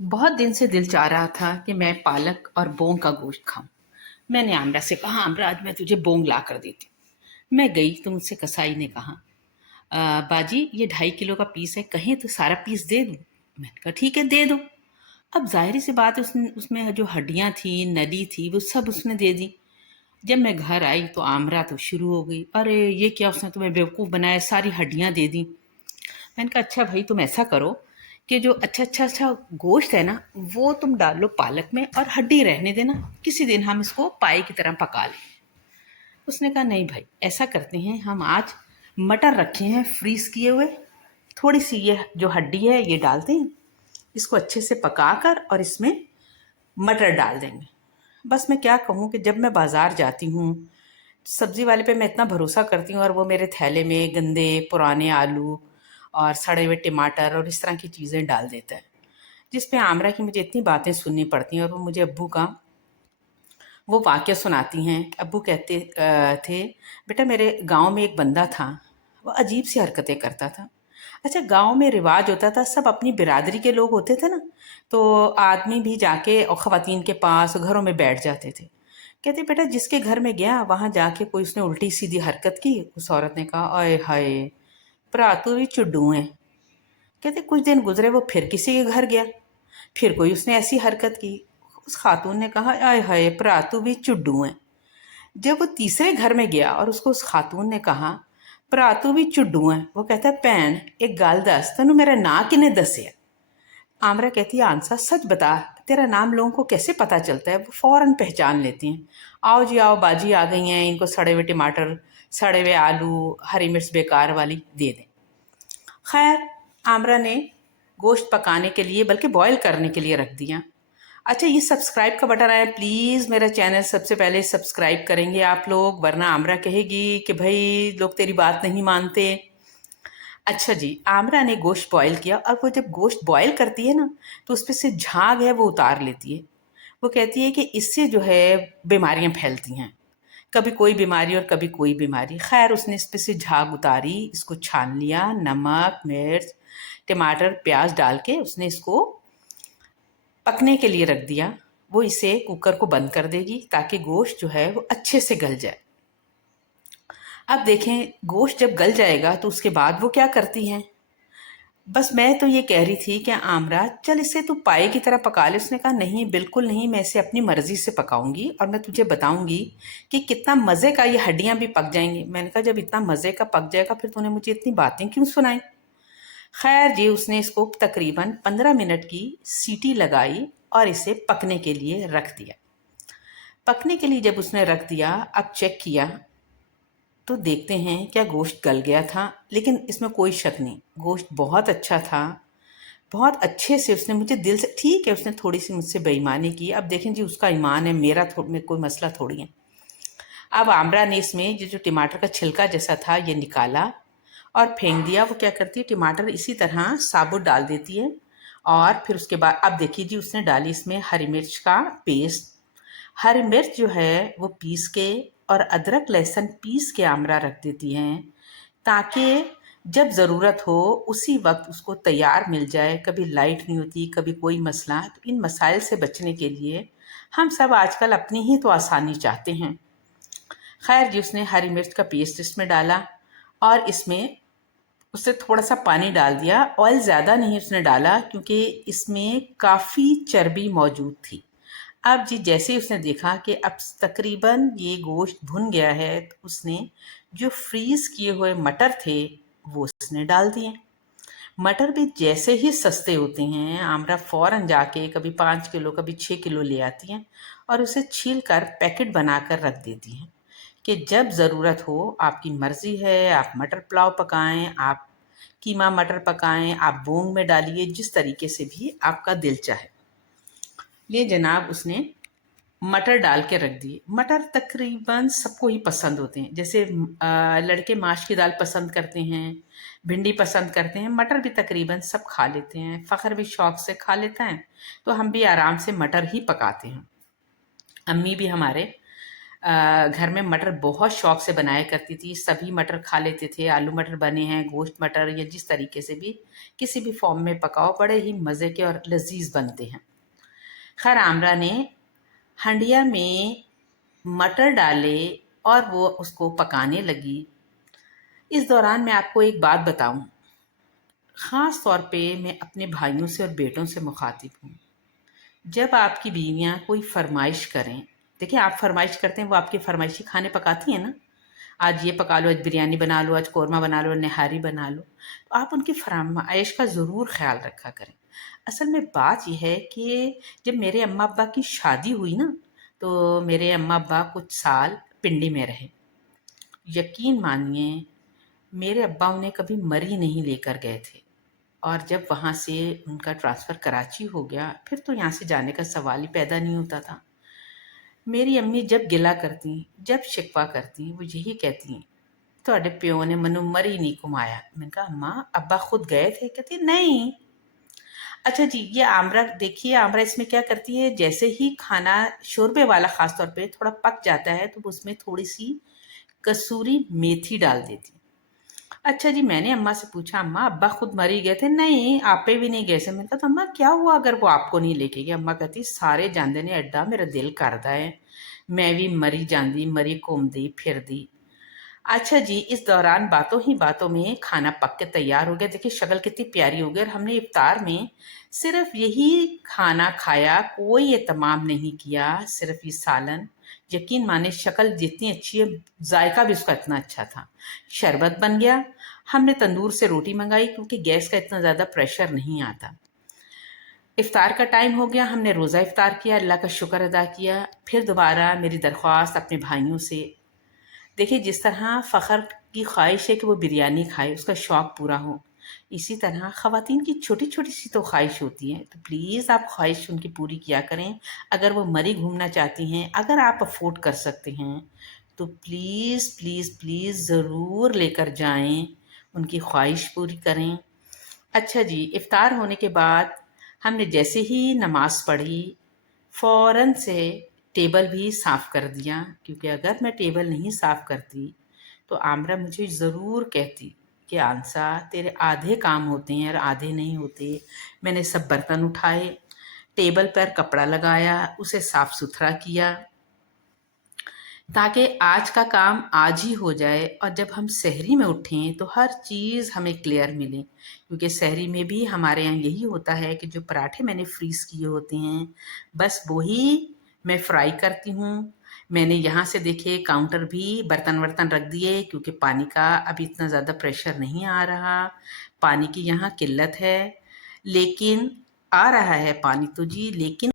बहुत दिन से दिल चाह रहा था कि मैं पालक और बोंग का गोश्त खाऊं। मैंने आमरा से कहा, आमरा आज मैं तुझे बोंग ला कर देती हूँ। मैं गई तो मुझसे कसाई ने कहा, बाजी ये 2.5 किलो का पीस है, कहें तो सारा पीस दे दूँ। मैंने कहा ठीक है दे दो। अब जाहिर सी बात है, उसमें जो हड्डियां थी, नली थी, वो सब उसने दे दी। जब मैं घर आई तो आमरा तो शुरू हो गई, अरे ये क्या, उसने तुम्हें बेवकूफ़ बनाया, सारी हड्डियां दे दी। मैंने कहा अच्छा भाई, तुम ऐसा करो कि जो अच्छा गोश्त है ना, वो तुम डाल लो पालक में और हड्डी रहने देना, किसी दिन हम इसको पाई की तरह पका लें। उसने कहा नहीं भाई, ऐसा करते हैं, हम आज मटर रखे हैं फ्रीज किए हुए, थोड़ी सी ये जो हड्डी है ये डालते हैं, इसको अच्छे से पका कर और इसमें मटर डाल देंगे। बस मैं क्या कहूँ कि जब मैं बाज़ार जाती हूँ, सब्ज़ी वाले पे मैं इतना भरोसा करती हूँ और वो मेरे थैले में गंदे पुराने आलू और सड़े हुए टमाटर और इस तरह की चीज़ें डाल देता है, जिस पे आमरा की मुझे इतनी बातें सुननी पड़ती हैं। और वो मुझे अब्बू का वो वाक़या सुनाती हैं। अब्बू कहते थे, बेटा मेरे गांव में एक बंदा था, वो अजीब सी हरकतें करता था। अच्छा, गांव में रिवाज होता था, सब अपनी बिरादरी के लोग होते थे ना, तो आदमी भी जाके और ख़वातीन के पास घरों में बैठ जाते थे। कहते बेटा जिसके घर में गया वहाँ जाके कोई उसने उल्टी सीधी हरकत की, उस औरत ने कहा आय हाय भरा तू भी चुड्डू है। कहते कुछ दिन गुजरे, वो फिर किसी के घर गया, फिर कोई उसने ऐसी हरकत की। उस खातून ने कहा आय हाय भरा तू भी चुड्डू है। जब वो तीसरे घर में गया और उसको उस खातून ने कहा भरा तू भी चुड्डू है, वो कहता है भैन एक गल दस, तेनू मेरा ना किने दसिया। आमरा कहती है आंसा सच बता, तेरा नाम लोगों को कैसे पता चलता है? वो फौरन पहचान लेती हैं। आओ जी आओ, बाजी आ गई हैं, इनको सड़े हुए टमाटर, सड़े हुए आलू, हरी मिर्च बेकार वाली दे दें। खैर, आमरा ने गोश्त पकाने के लिए, बल्कि बॉयल करने के लिए रख दिया। अच्छा, ये सब्सक्राइब का बटन आया, प्लीज़ मेरा चैनल सबसे पहले सब्सक्राइब करेंगे आप लोग, वरना आमरा कहेगी कि भाई लोग तेरी बात नहीं मानते। अच्छा जी, आमरा ने गोश्त बॉयल किया और वो जब गोश्त बॉयल करती है ना, तो उसपे से झाग है वो उतार लेती है। वो कहती है कि इससे जो है बीमारियां फैलती हैं, कभी कोई बीमारी और कभी कोई बीमारी। खैर, उसने इस पे से झाग उतारी, इसको छान लिया, नमक मिर्च टमाटर प्याज डाल के उसने इसको पकने के लिए रख दिया। वो इसे कुकर को बंद कर देगी ताकि गोश्त जो है वो अच्छे से गल जाए। अब देखें, गोश्त जब गल जाएगा तो उसके बाद वो क्या करती हैं। बस मैं तो ये कह रही थी कि आमरा चल इसे तू पाए की तरह पका ले। उसने कहा नहीं बिल्कुल नहीं, मैं इसे अपनी मर्जी से पकाऊंगी और मैं तुझे बताऊंगी कि कितना मज़े का ये हड्डियां भी पक जाएंगी। मैंने कहा जब इतना मज़े का पक जाएगा फिर तूने मुझे इतनी बातें क्यों सुनाई। खैर जी, उसने इसको तकरीबन 15 मिनट की सीटी लगाई और इसे पकने के लिए रख दिया। पकने के लिए जब उसने रख दिया, अब चेक किया तो देखते हैं क्या गोश्त गल गया था। लेकिन इसमें कोई शक नहीं, गोश्त बहुत अच्छा था। बहुत अच्छे से उसने मुझे दिल से, ठीक है उसने थोड़ी सी मुझसे बेईमानी की, अब देखें जी उसका ईमान है, मेरा में कोई मसला थोड़ी है। अब आमरा ने इसमें ये जो टमाटर का छिलका जैसा था ये निकाला और फेंक दिया। वो क्या करती है, टमाटर इसी तरह साबुत डाल देती है। और फिर उसके बाद अब देखिए जी, उसने डाली इसमें हरी मिर्च का पेस्ट। हरी मिर्च जो है वो पीस के और अदरक लहसुन पीस के आमरा रख देती हैं, ताकि जब ज़रूरत हो उसी वक्त उसको तैयार मिल जाए। कभी लाइट नहीं होती, कभी कोई मसला, तो इन मसाइल से बचने के लिए हम सब आजकल अपनी ही तो आसानी चाहते हैं। खैर जी, उसने हरी मिर्च का पेस्ट इसमें डाला और इसमें उससे थोड़ा सा पानी डाल दिया। ऑयल ज़्यादा नहीं उसने डाला क्योंकि इसमें काफ़ी चर्बी मौजूद थी। अब जी जैसे ही उसने देखा कि अब तकरीबन ये गोश्त भुन गया है, तो उसने जो फ्रीज़ किए हुए मटर थे वो उसने डाल दिए। मटर भी जैसे ही सस्ते होते हैं, आमरा फ़ौरन जाके कभी 5 किलो कभी 6 किलो ले आती हैं और उसे छील कर पैकेट बनाकर रख देती हैं कि जब ज़रूरत हो, आपकी मर्ज़ी है, आप मटर पुलाव पकाएं, आप कीमा मटर पकाएं, आप बोंग में डालिए, जिस तरीके से भी आपका दिल चाहे। ये जनाब उसने मटर डाल के रख दिए। मटर तकरीबन सबको ही पसंद होते हैं, जैसे लड़के माश की दाल पसंद करते हैं, भिंडी पसंद करते हैं, मटर भी तकरीबन सब खा लेते हैं। फ़खर भी शौक़ से खा लेता है, तो हम भी आराम से मटर ही पकाते हैं। अम्मी भी हमारे घर में मटर बहुत शौक से बनाया करती थी। सभी मटर खा लेते थे। आलू मटर बने हैं, गोश्त मटर, या जिस तरीके से भी किसी भी फॉर्म में पकाओ, बड़े ही मज़े के और लजीज बनते हैं। खैर आमरा ने हंडिया में मटर डाले और वो उसको पकाने लगी। इस दौरान मैं आपको एक बात बताऊं, ख़ास तौर पे मैं अपने भाइयों से और बेटों से मुखातिब हूँ। जब आपकी बीवियाँ कोई फरमाइश करें, देखिए आप फरमाइश करते हैं, वो आपकी फरमाइशी खाने पकाती हैं ना, आज ये पका लो, आज बिरयानी बना लो, आज कौरमा बना लो, नहारी बना लो, तो आप उनकी फरमाइश का ज़रूर ख्याल रखा करें। असल में बात यह है कि जब मेरे अम्मा अब्बा की शादी हुई ना, तो मेरे अम्मा अब्बा कुछ साल पिंडी में रहे। यकीन मानिए, मेरे अब्बा उन्हें कभी मरी नहीं लेकर गए थे, और जब वहाँ से उनका ट्रांसफ़र कराची हो गया, फिर तो यहाँ से जाने का सवाल ही पैदा नहीं होता था। मेरी अम्मी जब गिला करती, जब शिकवा करती, वो यही कहती, ਤੁਹਾਡੇ ਪਿਓ ਨੇ ਮੈਨੂੰ मरी नहीं घुमाया। मैंने कहा अम्मा, अब्बा खुद गए थे? कहती नहीं। अच्छा जी, ये आमरा देखिए, आमरा इसमें क्या करती है, जैसे ही खाना शोरबे वाला ख़ास तौर पे थोड़ा पक जाता है, तो उसमें थोड़ी सी कसूरी मेथी डाल देती। अच्छा जी, मैंने अम्मा से पूछा, अम्मा अब्बा खुद मरी गए थे? नहीं, आपे भी नहीं गए थे। मैंने कहा तो अम्मा क्या हुआ अगर वो आपको नहीं लेके गए? अम्मा कहती, सारे जांदे ने अड्डा, मेरा दिल करदा है मैं भी मरी जांदी, मरी घूमदी फिरदी। अच्छा जी, इस दौरान बातों ही बातों में खाना पक के तैयार हो गया। देखिए शक्ल कितनी प्यारी हो गई, और हमने इफ्तार में सिर्फ यही खाना खाया, कोई एहतमाम नहीं किया, सिर्फ ये सालन। यकीन माने शक्ल जितनी अच्छी है, जायका भी उसका इतना अच्छा था। शरबत बन गया। हमने तंदूर से रोटी मंगाई, क्योंकि गैस का इतना ज़्यादा प्रेशर नहीं आता। इफ्तार का टाइम हो गया, हमने रोज़ा इफ्तार किया, अल्लाह का शुक्र अदा किया। फिर दोबारा मेरी दरख्वास्त अपने भाइयों से, देखिए जिस तरह फ़ख्र की ख्वाहिश है कि वो बिरयानी खाए, उसका शौक़ पूरा हो, इसी तरह ख़वातीन की छोटी छोटी सी तो ख्वाहिश होती है, तो प्लीज़ आप ख्वाहिश उनकी पूरी किया करें। अगर वो मरी घूमना चाहती हैं, अगर आप अफोर्ड कर सकते हैं, तो प्लीज़ प्लीज़ प्लीज़ ज़रूर लेकर जाएं, उनकी ख्वाहिश पूरी करें। अच्छा जी, इफ्तार होने के बाद हमने जैसे ही नमाज़ पढ़ी, फ़ौरन से टेबल भी साफ़ कर दिया, क्योंकि अगर मैं टेबल नहीं साफ़ करती, तो आमरा मुझे ज़रूर कहती कि आंसा, तेरे आधे काम होते हैं और आधे नहीं होते। मैंने सब बर्तन उठाए, टेबल पर कपड़ा लगाया, उसे साफ़ सुथरा किया, ताकि आज का काम आज ही हो जाए, और जब हम सहरी में उठें तो हर चीज़ हमें क्लियर मिले। क्योंकि सहरी में भी हमारे यहाँ यही होता है कि जो पराठे मैंने फ्रीज़ किए होते हैं, बस वही मैं फ्राई करती हूँ। मैंने यहाँ से देखिए काउंटर भी बर्तन वर्तन रख दिए, क्योंकि पानी का अभी इतना ज़्यादा प्रेशर नहीं आ रहा, पानी की यहाँ किल्लत है। लेकिन आ रहा है पानी तो जी, लेकिन